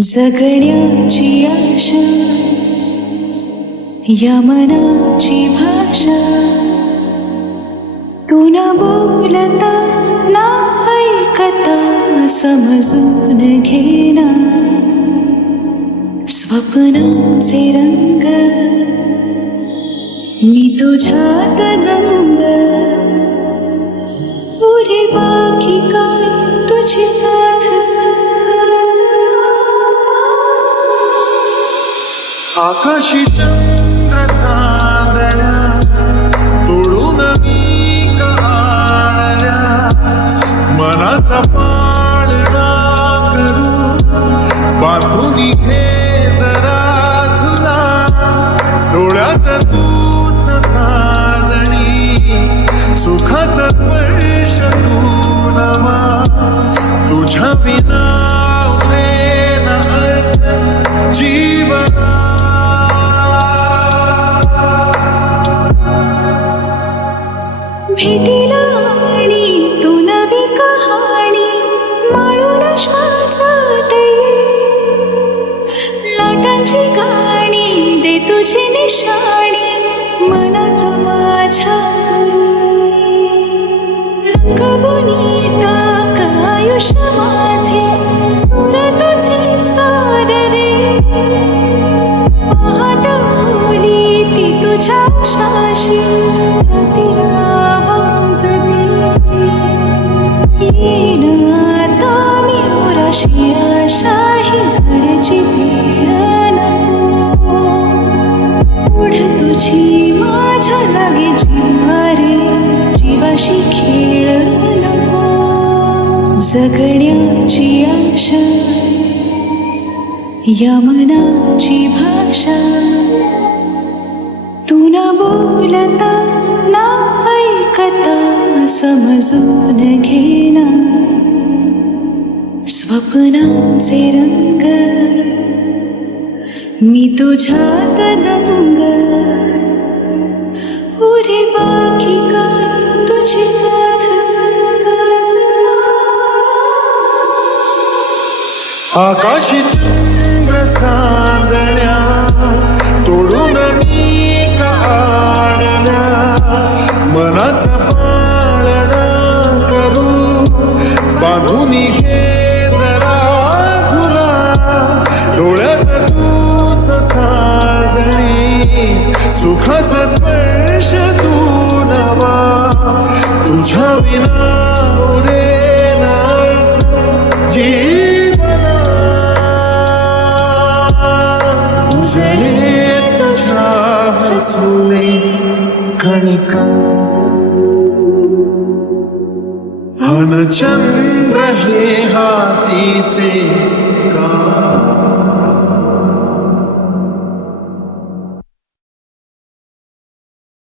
जगण्याची आशा या मनाची भाषा, तू न बोलता ना ऐकता समजून घेना, स्वप्नाचे रंग मी तुझ्यात दंग, उरे बाकी काय तुझी साथ आकाशी चंद्र चांदण्या तोडून मी कहाळल्या, मनाचा पाळणा करू बांधून घे जरा झुला, डोळ्यात तूच साजणी सुखाचा स्पर्श तू नवा, तुझ्या विना उरेन अर्थ जीवना. भेटीला आणि तू नवी कहाणी माळून श्वासात ये, लाटांची गाणी दे तुझी निशाणी मनात माझ्या, रंगभूनी टाक आयुष्य माझे सुर तुझे साद दे, पहाट ओली ती तुझ्या शाशी रातीला येन आता मी उराशी आशा ही झाडाची वेळ नको, ओढ तुझी माझ्या लागे जीवारे जीवाशी खेळ नको. जगण्याची आशा या मनाची भाषा, तू न बोलता ना ऐकता समजून घेना, स्वप्नांचे रंग मी तुझ्यात दंग, उरे बाकी काय तुझी साथ संग. आकाशी चंद्र चांदण्या तोडून मी काढल्या, मनाचा पाळणा करू बांधून घे जरा झुला, डोळ्यात तूच साजणी सुखाचा स्पर्श तू नवा, तुझ्या विना उरेन अर्थ जीवना. उजळे तुझ्या हसूने कणिका, चंद्र हे हातीचे का